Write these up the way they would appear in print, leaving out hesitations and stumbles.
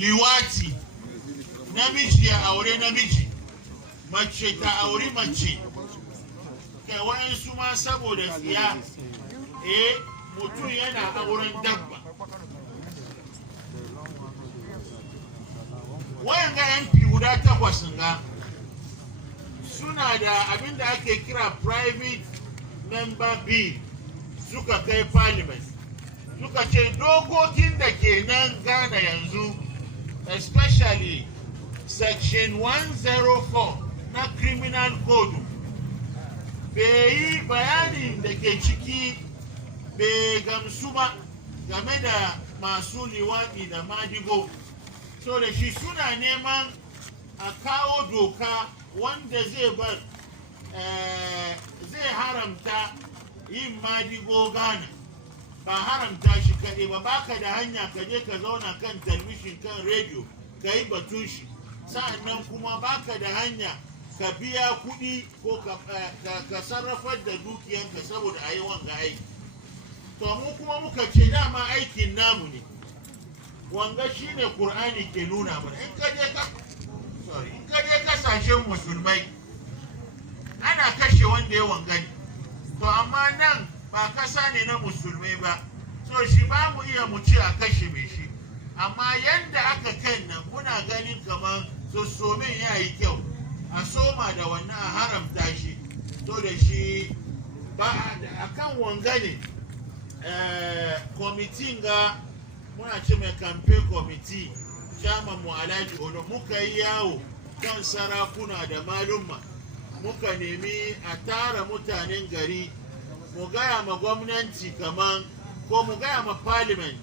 liwati, namiji ya aure namiji, mace ta auri mace, kai wayansu ma saboda tsiya mutum yana auren dabba. Wayan ga MP guda 8 ga suna da abin da ake kira private member bill suka kai parliament, suka ce dokokin da ke nan Ghana yanzu, especially section 104 na criminal code, bai yi bayanin da ke ciki bai gamsu ba game da masu liwaɗi da madigo. So da shi suna neman a kawo doka wanda zai bar zai haramta yin madigo Ghana. Ba haramta shi kaɗai ba, baka da hanya ka je ka zauna kan talbishin kan rediyo ka yi batun shi, sa'annan kuma baka da hanya ka biya kuɗi ko ka sarrafar da dukiyanka saboda a yi wanga aiki. To mu kuma muka ce dama aikin namu ne, wanga shine Qur'ani ke nuna mana. In ka je kasashen musulmai ana kashe wanda ya wangani, to amma nan ba kasa ne na musulmai ba, so shi ba mu iya mu ce a kashe mai shi, amma yanda aka kan nan muna ganin kamar sossomin ya yi kyau a soma da wannan a haramta shi. So da shi ba a kan wangane kwamitin ga muna ce mai campaign committee, chairman mu Alhaji Ono, muka yi yawo kan sarakuna da malumma, muka nemi a tara mutanen gari mu gaya ma gwamnati kaman ko mu gaya ma parliament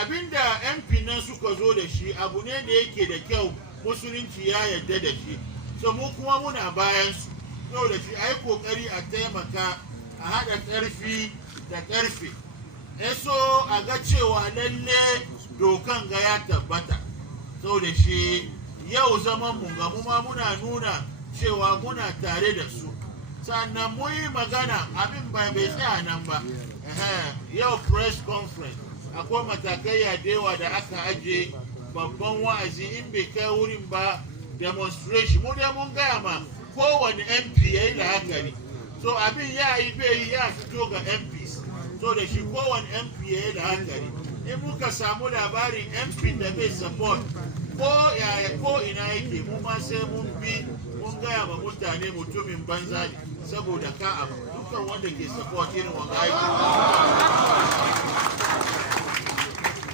abinda MP nan suka zo da shi abu ne da yake da kyau, musulunci ya yarda da shi, so mu kuma muna bayan su. So da shi a yi kokari a taimaka a haɗa ƙarfi da ƙarfe, so a ga cewa lalle dokan ga ya tabbata. So da shi yau zaman mu ga mu ma muna nuna cewa muna tare da su, sannan mu yi magana abin bai tsaya nan ba. Yau press conference akwai matakai da yawa da aka aje, babban wa'azi in bai kai wurin ba demonstration, mu dai mun gaya ma kowane MP ya yi la'akari, so abin ya yi bai yi ya fito ga MPs. So da shi kowane MP ya yi la'akari, in muka samu labarin MP da bai support ko ina yake, mu ma sai mun bi mun gaya ma mutane mutumin banza ne, saboda ka abu dukkan wanda ke support irin wanga aiki.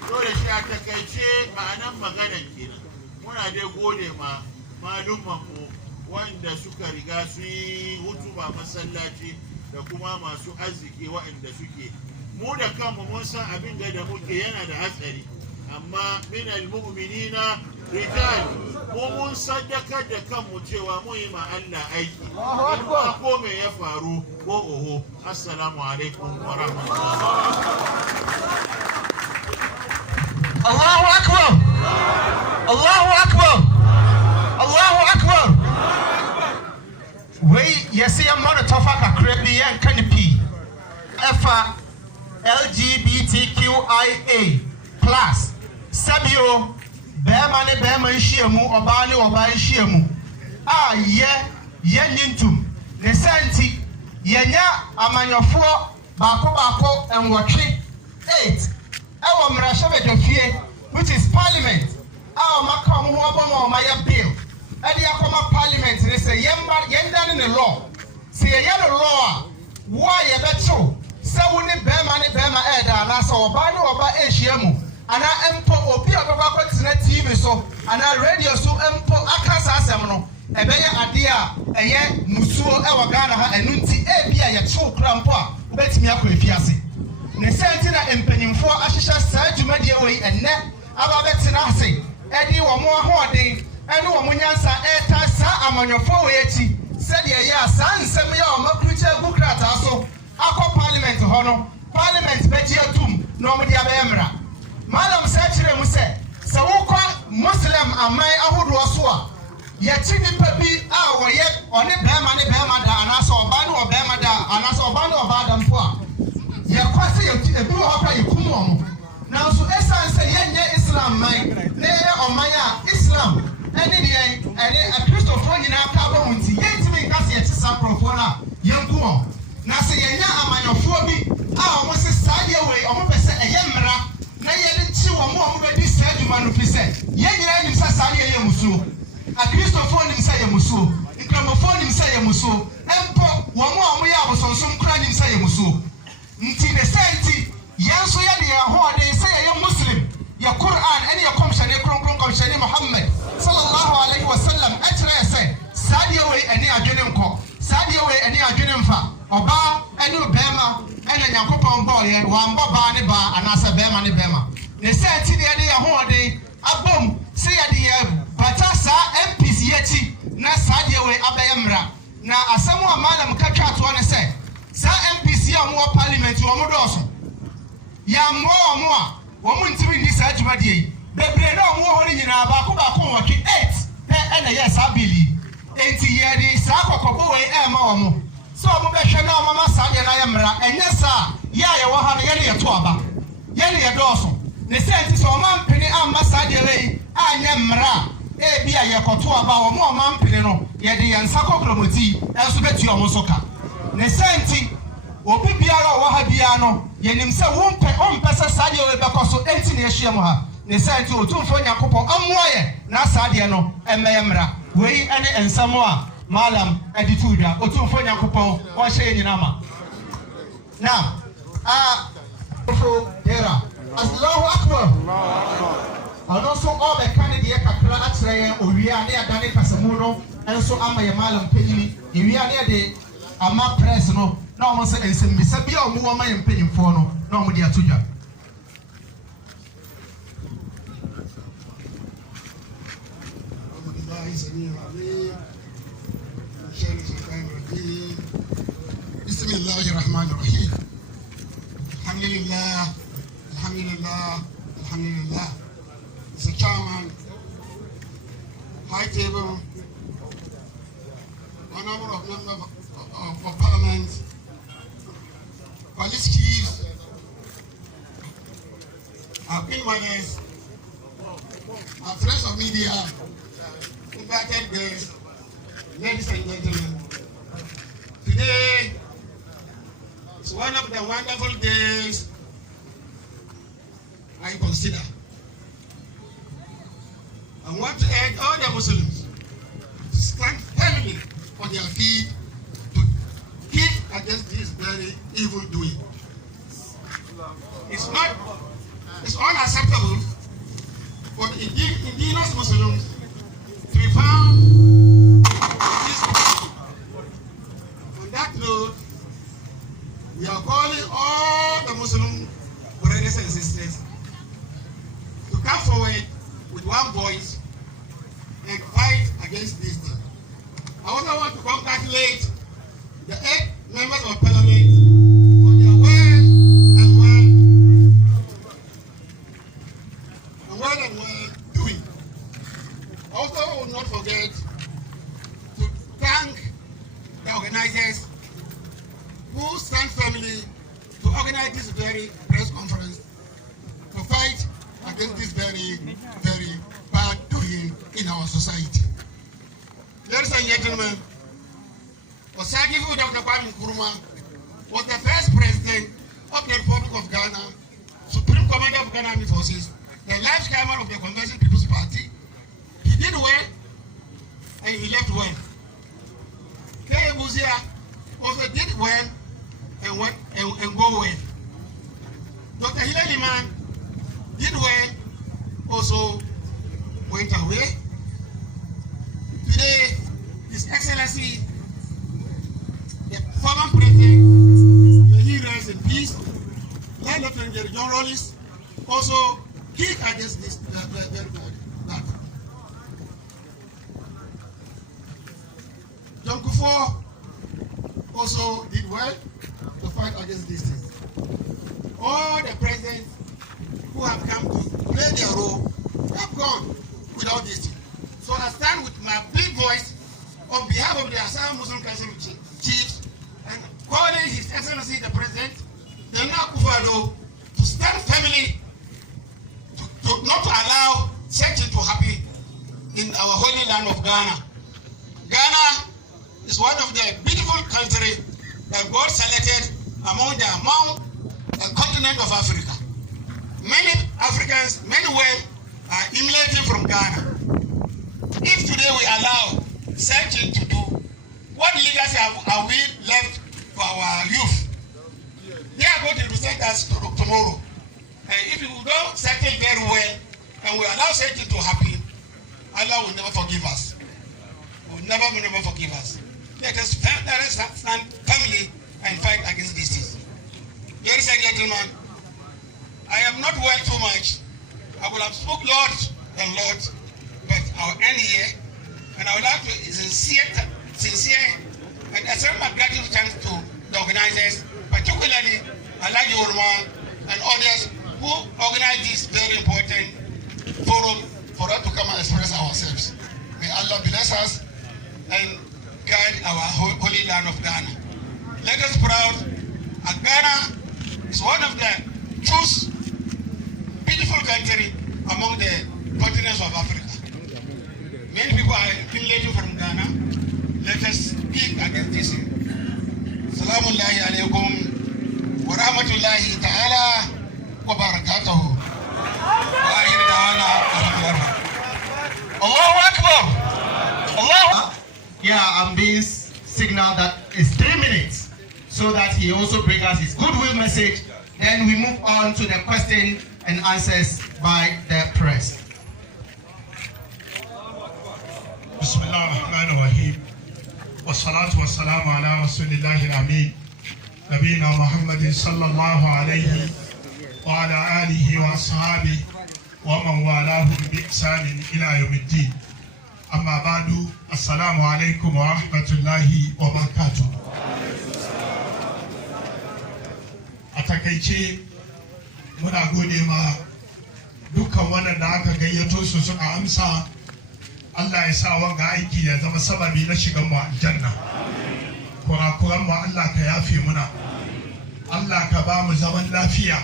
So da shi a takaice ma'anan maganan kenan, muna dai gode ma malumman mu wanda suka riga su yi hutuba masallaci da kuma masu arziki waɗanda suke. Mu da kanmu mun san abin da muke yana da hatsari, amma minal mu'minina rijal, mu mun sadaka da kanmu cewa mu yi ma Allah aiki, in ba ko me ya faru ko oho. Assalamu alaikum wa rahmatullahi. Allahu akbar, Allahu akbar, Allahu akbar. Wei yesi ya mwana tofa kakre bi ya kanipi efa LGBTQIA plus sabio bema ne bema nhyiamu oba ne oba nhyiamu a ye nintum ne santi yenya amanyofo bako enwotwe 8 ewo mrashabedofie, which is parliament, a maka mo ho aboma ma ya bill ade akoma parliament ne say yenda ne law say ye law a wo ye beto se wo ne bema eda na so oba ne oba ehyiamu ana empo obi obaba kwetena TV so ana radio so empo akasa asem no ebeye ade a eye musuo ewo Ghana ha enunti ebia ye chew krampo a betimi akọ efiase ne senti na empanyimfo ahyehye saa dwumadie wei enne aba betena ase edi wo mo ahoden ene wo mo nyansa eta saa amanyofo wei echi sede ye asa nsem ya o makruche gukrata so akọ parliament ho no parliament beji atum no mo dia be mra malam sa kire mu se wo kwa muslim amai ahodo so a ye chi nipa bi a wo ye one bema da anaso oba ne obema da anaso oba ne oba da mpo a ye kwase ye ti ebi wo ha pra ye kumu omo na so esan se ye nye islam mai ne ye ɛne deɛ ɛne akristofoɔ nyinaa ka bɔ mu nti yɛntumi nka sɛ yɛte saa nkurɔfoɔ no a yɛnko wɔn na sɛ yɛnya amanyɔfoɔ bi a wɔn sɛ saa deɛ wei wɔn pɛ sɛ ɛyɛ mmara na yɛde kyi wɔn a wɔbɛdi saa adwuma no fi sɛ yɛn nyinaa nim sɛ saa deɛ yɛ musuo akristofoɔ nim sɛ yɛ musuo nkramofoɔ nim sɛ yɛ musuo mpo wɔn a wɔyɛ abosonsom kora nim sɛ yɛ musuo nti ne sɛ nti yɛn nso yɛde yɛn ahoɔden sɛ yɛyɛ muslim yɛ Quran ɛne yɛ kɔmhyɛne kronkron kɔmhyɛne Muhammad sallallahu alaihi wasallam ɛkyerɛ yɛ sɛ saa deɛ wei ɛne adwene nkɔ saa deɛ wei ɛne adwene mfa ɔbaa ɛne bɛrima ɛna Nyankopɔn bɔɔyɛ wɔambɔ baa ne baa anaasɛ bɛrima ne bɛrima ne sɛ nti deɛ yɛde yɛn ahoɔden abom sɛ yɛde yɛ bata saa MPs yɛkyi na saa deɛ wei abɛyɛ mmara na asɛm a malam ka twa toɔ ne sɛ saa MPs a wɔwɔ parliament wɔn dɔɔso yɛammoa wɔn a wɔn ntumi nni saa dwumadie yi bebree na wɔn wɔ hɔ no nyinaa baako wɔtwe 8 ɛna yɛ saa bill yi enti yɛde saa kɔkɔbɔ wei ɛma wɔn sɛ wɔn bɛhwɛ na wɔn ama saa deɛ no ayɛ mmara ɛnyɛ saa yɛ a yɛwɔ ha no yɛne yɛto aba yɛne yɛdɔɔso ne sɛ nti sɛ wɔn ampene amma saa deɛ wei anyɛ mmara ebi a yɛkɔto aba wɔn a wɔn ampene no yɛde yɛn nsa kɔkorɔmɔti ɛnso bɛtua wɔn so ka ne sɛ nti obi biara a ɔwɔ ha biara no yɛnim sɛ ɔmpɛ sɛ saa deɛ wɔbɛkɔ so enti na yɛahyia mu ha ne sɛ nti otumfoɔ Nyankopɔn ammoa yɛ na saa deɛ no ɛmmɛyɛ mmara wei ne nsɛm a malam ɛde to dwa otumfoɔ Nyankopɔn ɔhyɛ yɛ nyinaa ma na dera Allahu Akbar ɔno nso ɔbɛka ne deɛ kakra akyerɛ yɛn owia ne yɛda ne kasamu no nso ama yɛ malam panyini ewia ne yɛde ama press no na wɔn sɛ nsɛmbisa bi a wɔn wɔ ma yɛ mpanyinfoɔ no na wɔn de ato dwa. Bismillahir Rahmanir Rahim. Alhamdulillah, alhamdulillah, alhamdulillah. Mr. Chairman, High Table, honorable of members of Parliament, police chiefs, our pin mothers, our friends of media, invited guests, ladies and gentlemen. Today is one of the wonderful days I consider. I want to urge all the Muslims to stand firmly on their feet to kick against this very evil doing. It's unacceptable for the indigenous Muslims to be found in this country. On that note, we are calling all the Muslim brothers and sisters to come forward with one voice and fight against this thing. I also want to congratulate the 8 members of Parliament on their well doing. Also, I will not forget to thank the organizers who stand firmly to organize this very press conference to fight against this very, very bad doing in our society. Ladies and gentlemen, Osagifu Dr. Kwame Nkrumah was the first president of the Republic of Ghana, Supreme Commander of Ghana Armed Forces, the life chairman of the Convention People's Party. He did well and he left well. K. Buzia also did well and go well. Dr. Hilary Man did well, also went away. Today, His Excellency, the former president, may he rest in peace, Lieutenant Lieutenant Jerry John Rawlings, also kick against this very bad. John Kufuor also did well to fight against this thing. All the presidents who have come to play their role have gone without this thing. So I stand with my big voice on behalf of the Ashaman Muslim Council chiefs and calling His Excellency the President, Nana Akufo-Addo, to stand firmly to not to allow such to happen in our holy land of Ghana. Ghana is one of the beautiful countries that God selected among the continent of Africa. Many Africans, many well, are emanating from Ghana. If today we allow searching to do, what legacy have we left for our youth? They are going to represent us tomorrow. And if we don't settle very well and we allow searching to happen, Allah will never forgive us. Will never forgive us. Let us stand firmly and fight against these things. Ladies and gentlemen, I am not well too much. I will have spoke Lord and Lord, but I will end here. And I would like to sincere and extend my gratitude to the organizers, particularly Alaji Urman and others who organized this very important forum for us to come and express ourselves. May Allah bless us and guide our holy land of Ghana. Let us proud that Ghana is one of the most beautiful countries among the continents of Africa. Many people are immigrating from Ghana. Let us speak against this. Salamu alaikum wa rahmatullahi ta'ala wa barakatuhu. Wa ahir da'wana alhamdulillah. Allahu Akbar. Allah. Yeah, I'm being signaled that it's 3 minutes so that he also brings us his goodwill message. Then we move on to the question and answers by the press. Bismillah ar-Rahman ar-Rahim. Wassalatu wassalamu ala rasulillahi al-amin. Nabina Muhammadin sallallahu alayhi wa ala alihi wa ashabihi wa man walahu bi ihsanin ila yawmiddin. Amma ba'du, assalamu alaikum wa rahmatullahi wa barakatuh. A takaice muna gode ma dukkan waɗanda aka gayyato su suka amsa. Allah ya sa wanga aiki ya zama sababi na shigan mu aljanna. Kurakuran mu Allah ka yafe muna. Allah ka ba mu zaman lafiya.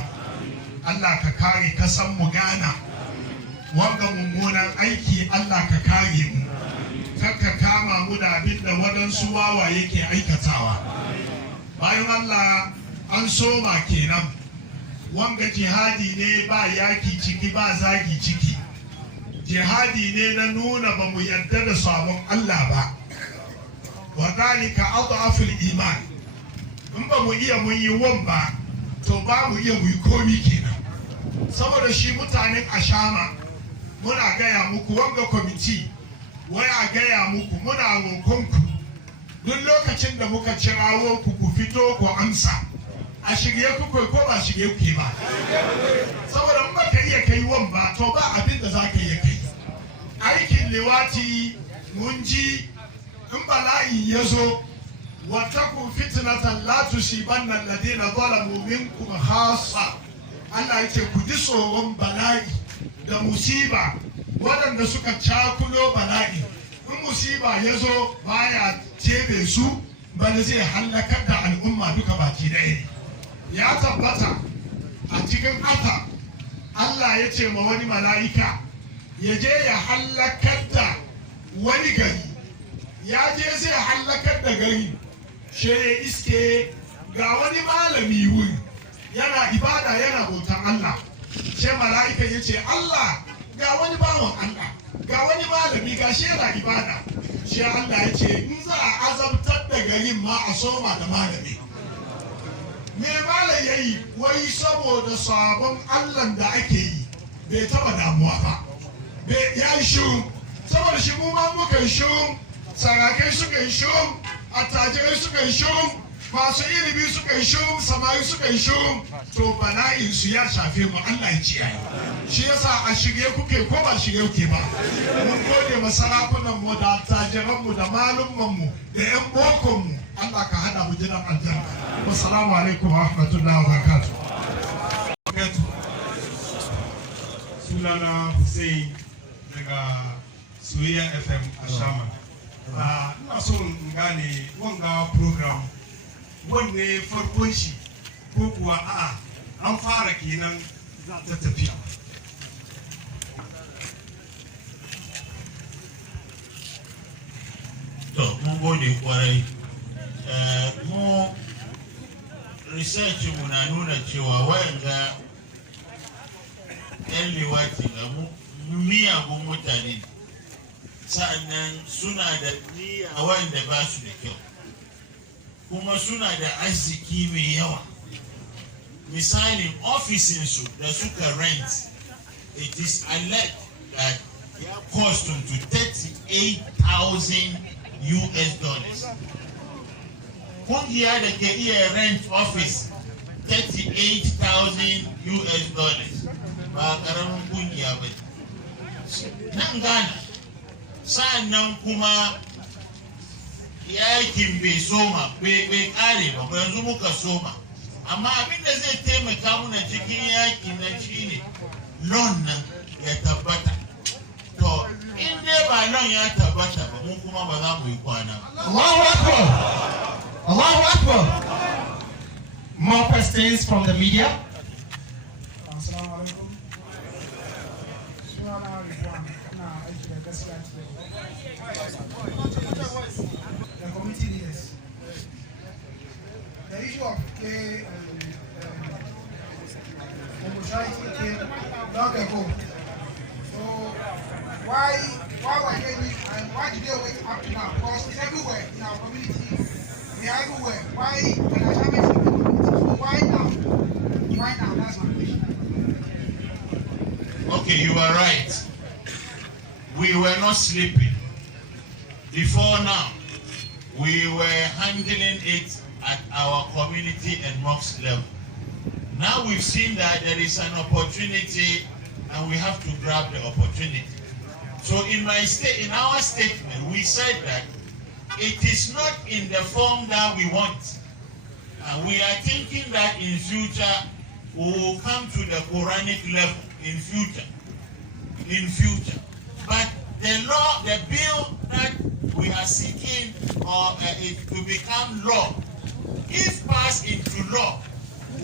Allah ka kare kasan mu Ghana. Wanga mummunan aiki Allah ka kare mu. Kakka kama mu da abin da waɗansu wawa yake aikatawa. Bayan Allah an soma kenan. Wanga jihadi ne ba yaki ciki ba zagi ciki. Jihadi ne na nuna ba mu yarda da sabon Allah ba. Wa zalika adhaful iman. In ba mu iya mun yi wan ba, to ba mu iya mu yi komi kenan. Saboda shi mutanen Ashama muna gaya muku wanga kwamiti, waya gaya muku muna roƙonku duk lokacin da muka kirawo ku ku fito ku amsa. A shirye kuke ko ba shirye kuke ba. Saboda in baka iya kai wan ba, to ba abin da za ka iya kai. Aikin liwati mun ji in bala'i ya zo, wataku fitnatan la tusibanna alladhina zalamu minkum khassa. Allah yake ku ji tsoron bala'i da musiba waɗanda suka cakulo bala'i. In musiba ya zo baya cebe su, bane zai halakar da al'umma duka baki ɗaya. Ya tabbata a cikin ata Allah ya ce ma wani mala'ika ya je ya halakar da wani gari. Ya je zai halakar da gari, she ya iske ga wani malami wuri yana ibada yana bautan Allah. She mala'ika ya ce Allah ga wani bawan Allah, ga wani malami ga shi yana ibada. She Allah ya ce in za a azabtar da garin ma a soma da malami. Me malam yayi wai saboda sabon Allah da ake yi bai taba damuwa ba. Ya yi shiru saboda shi mu ma muka yi shiru, sarakai suka yi shiru, attajirai suka yi shiru, masu ilimi suka yi shiru, samari suka yi shiru, to bala'in su ya shafe mu. Allah ya ciyaye. Shi yasa a shirye kuke ko ba shirye kuke ba. Mun gode ma sarakunan mu da attajiran mu da malumman mu da yan bokon mu. Allah ka hada mu gidan aljanna. Wassalamu alaikum wa rahmatullahi wa barakatuh. Sunana Hussein daga Soyayya FM Ashaman. Ina so in gane wanga program wanne farkon shi ko kuwa a'a an fara kenan ta tafiya. gode kwarai. Mu research mu na nuna cewa wayanga yan liwati ga miyagun mutane sa'annan suna da niyya wanda ba su da kyau kuma suna da arziki mai yawa. Misalin ofisinsu da suka rent, it is alleged that ya cost them to $38,000 US. Kungiya da ke iya rent office $38,000 US ba karamin kungiya ba nan Ghana. Sa'annan kuma yakin bai soma bai kare ba yanzu muka soma, amma abin da zai taimaka muna cikin yaki na shine loan nan ya tabbata. To in dai ba loan ya tabbata ba mu kuma ba za mu yi kwana. Allahu Akbar! Allahu Akbar! More questions from the media? The committee leaders. The issue of homosexuality came long ago. So why were they and why did they wait up to now? Because it's everywhere in our community. We are everywhere. Why when Ashaman is in the community? So why now? Why now? That's my question. Okay, you are right. We were not sleeping. Before now, we were handling it at our community and mosque level. Now we've seen that there is an opportunity and we have to grab the opportunity. So in our statement, we said that it is not in the form that we want. We are thinking that in future, we will come to the Quranic level in future. But the law, the bill that we are seeking it to become law, if passed into law,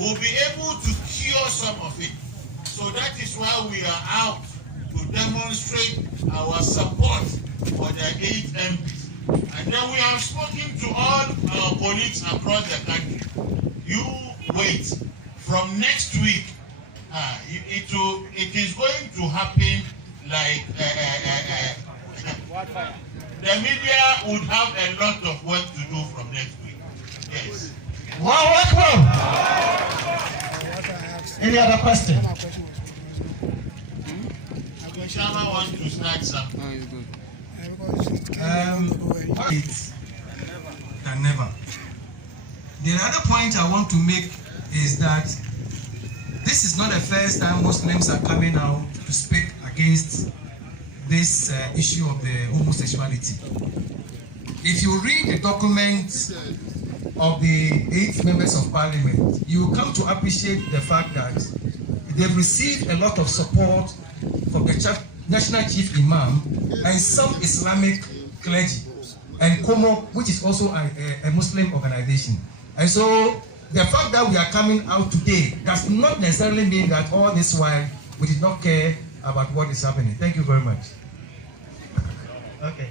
we'll be able to cure some of it. So that is why we are out to demonstrate our support for the 8 MPs. And then we have spoken to all our colleagues across the country. You wait. From next week, it is going to happen like the media would have a lot of work to do from next week. Yes. Allahu Akbar! Any other question? Shama wants to start something. It's than never. The other point I want to make is that this is not the first time Muslims are coming out to speak against this issue of the homosexuality. If you read the document of the 8 members of parliament, you will come to appreciate the fact that they've received a lot of support from the National Chief Imam and some Islamic clergy, and Como, which is also a Muslim organization. And so the fact that we are coming out today does not necessarily mean that all this while we did not care about what is happening. Thank you very much. Okay.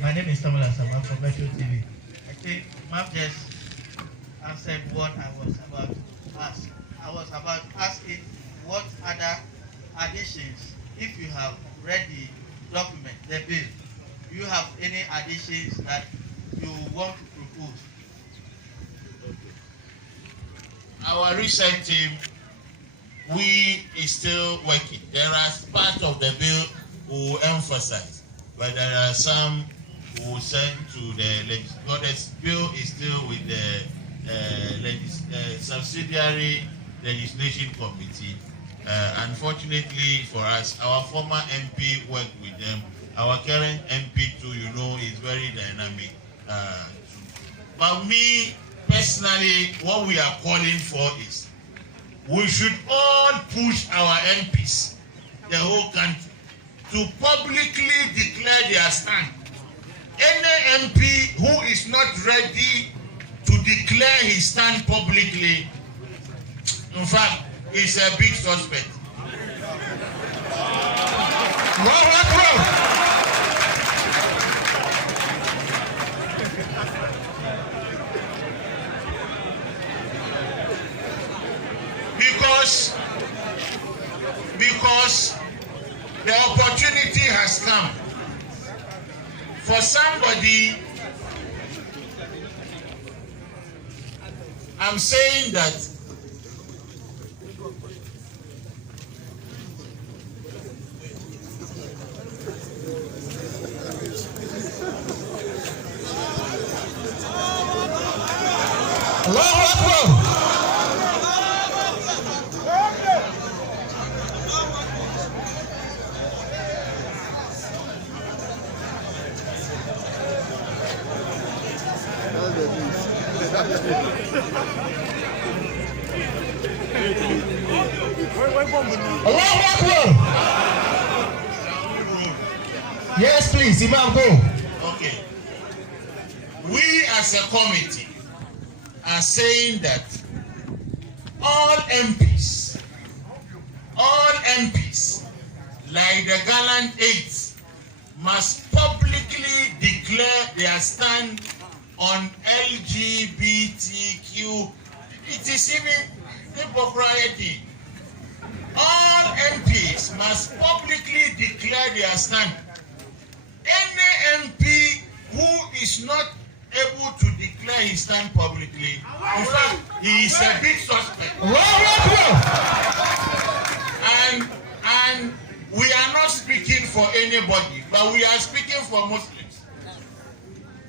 My name is Samuel Ashaman from Metro TV. I think Ma'am just answered what I was about to ask. I was about asking what other additions, if you have read the document, the bill, do you have any additions that you want to propose? Our research team, we is still working. There are parts of the bill we will emphasize, but there are some we will send to the legislature. The bill is still with the subsidiary legislation committee. Unfortunately for us, our former MP worked with them. Our current MP too, you know, is very dynamic. But me, personally, what we are calling for is we should all push our MPs, the whole country, to publicly declare their stand. Any MP who is not ready to declare his stand publicly, in fact, is a big suspect. because the opportunity has come for somebody. I'm saying that Allahu Akbar. Allahu Akbar. Yes, please, Imam, go. okay. We as a committee are saying that all MPs, like the gallant eight, must publicly declare their stand on LGBTQ. It is even hypocrisy. All MPs must publicly declare their stand. Any MP who is not able to declare his stand publicly, in fact, he is a big suspect. And we are not speaking for anybody, but we are speaking for Muslims.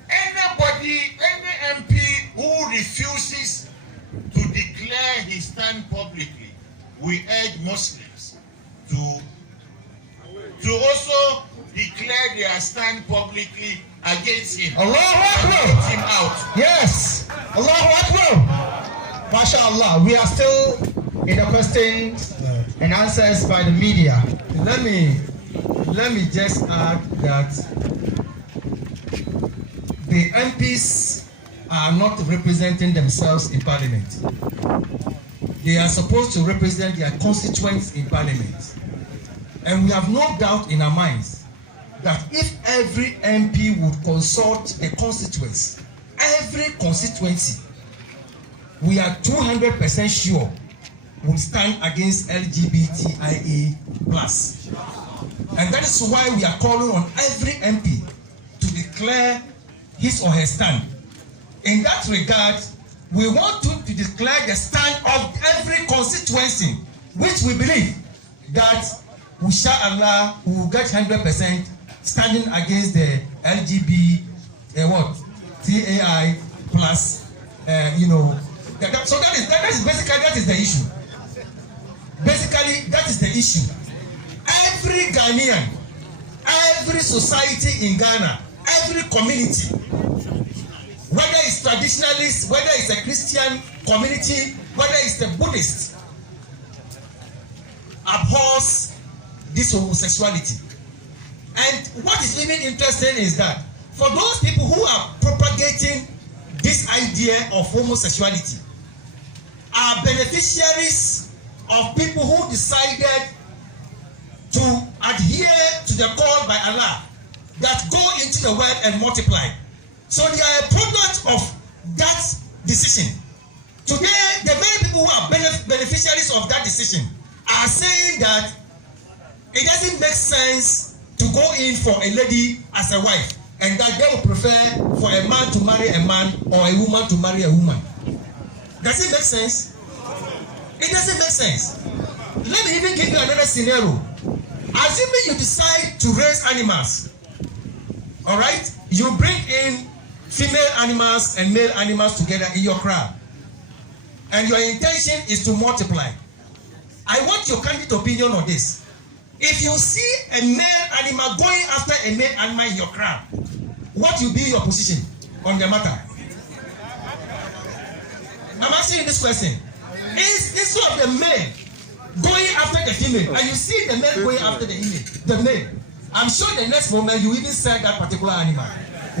Anybody, any MP who refuses to declare his stand publicly, we urge Muslims to also declare their stand publicly against him. Allahu Akbar. Get him out. Yes. Allahu Akbar. MashaAllah. We are still in the questions and answers by the media. Let me just add that the MPs are not representing themselves in Parliament. They are supposed to represent their constituents in Parliament. And we have no doubt in our minds that if every MP would consult the constituents, every constituency, we are 200% sure will stand against LGBTIA+. And that is why we are calling on every MP to declare his or her stand. In that regard, we want to declare the stand of every constituency, which we believe that inshallah we will get 100% standing against the TAI plus, so that is basically the issue. Basically, that is the issue. Every Ghanaian, every society in Ghana, every community, whether it's traditionalist, whether it's a Christian community, whether it's the Buddhist, abhors this homosexuality. And what is even interesting is that for those people who are propagating this idea of homosexuality are beneficiaries of people who decided to adhere to the call by Allah that go into the world and multiply. So they are a product of that decision. Today, the very people who are beneficiaries of that decision are saying that it doesn't make sense to go in for a lady as a wife, and that they would prefer for a man to marry a man or a woman to marry a woman. Does it make sense? It doesn't make sense. Let me even give you another scenario. Assuming you decide to raise animals, all right? You bring in female animals and male animals together in your crowd, and your intention is to multiply. I want your candid opinion on this. If you see a male animal going after a male animal in your crowd, what will be your position on the matter? I'm asking you this question. Instead of the male going after the female, and you see the male going after the male, I'm sure the next moment you even sell that particular animal.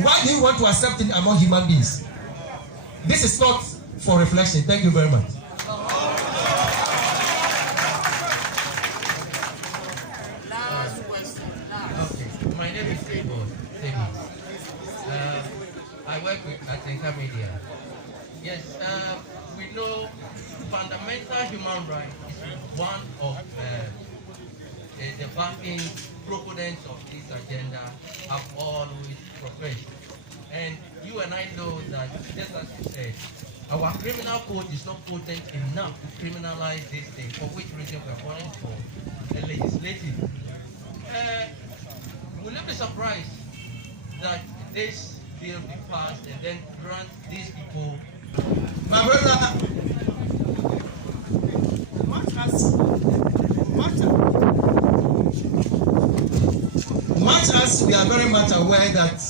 Why do you want to accept it among human beings? This is not for reflection. Thank you very much. My name is Ebo. I work with Atenka Media. Yes, we know fundamental human rights is one of the backing proponents of this agenda have always professed. And you and I know that, just as you said, our criminal code is not potent enough to criminalize this thing, for which reason we are calling for a legislative. Will you be surprised that this bill be passed and then grant these people? My brother, much as we are very much aware that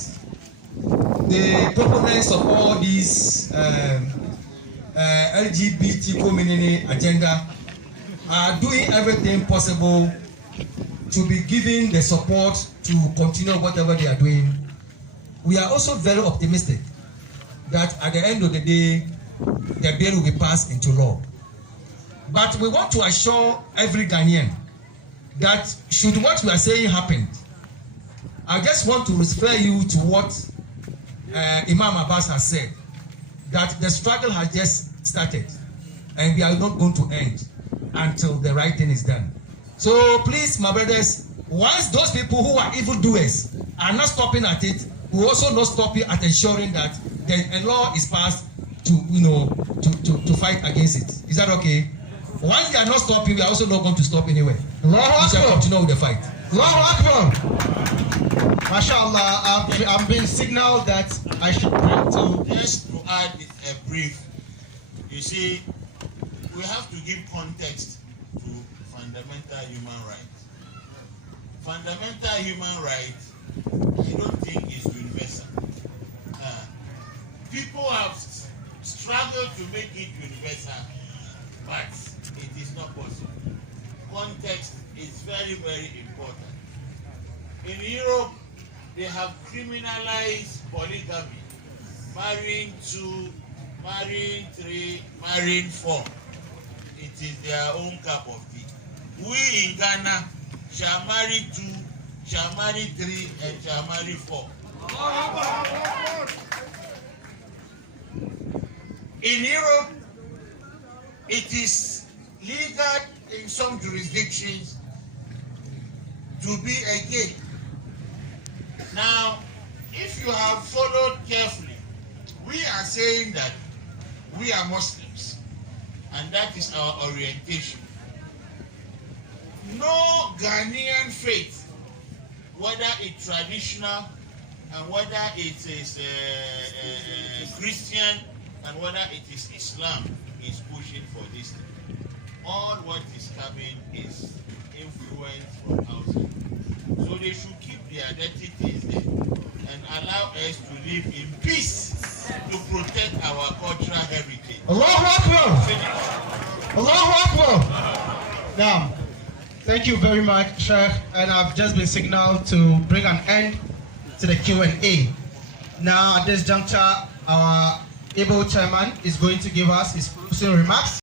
the proponents of all these LGBT community agenda are doing everything possible to be giving the support to continue whatever they are doing, we are also very optimistic that at the end of the day, the bill will be passed into law. But we want to assure every Ghanaian that should what we are saying happen, I just want to refer you to what Imam Abbas has said, that the struggle has just started and we are not going to end until the right thing is done. So please, my brothers, once those people who are evildoers are not stopping at it, we also not stopping at ensuring that a law is passed to, to fight against it. Is that okay? Once they are not stopping, we are also not going to stop anywhere. We shall continue with the fight. Allahu Akbar. MashaAllah, I'm being signaled that I should bring to. Just to add a brief, you see, we have to give context to fundamental human rights. Fundamental human rights, I don't think is universal. People have struggled to make it universal, but it is not possible. Context is very, very important. In Europe, they have criminalized polygamy, marrying 2, marrying 3, marrying 4. It is their own cup of tea. We in Ghana shall marry 2, shall marry 3, and shall marry 4. In Europe, it is legal in some jurisdictions to be a gay. Now, if you have followed carefully, we are saying that we are Muslims, and that is our orientation. No Ghanaian faith, whether it's traditional and whether it is Christian and whether it is Islam, is pushing for this thing. All what is coming is influence from outside. So they should keep their identities there and allow us to live in peace to protect our cultural heritage. Allahu Akbar! Allahu Akbar! Now, thank you very much, Sheikh, and I've just been signaled to bring an end to the Q&A. Now, at this juncture, our able chairman is going to give us his closing remarks.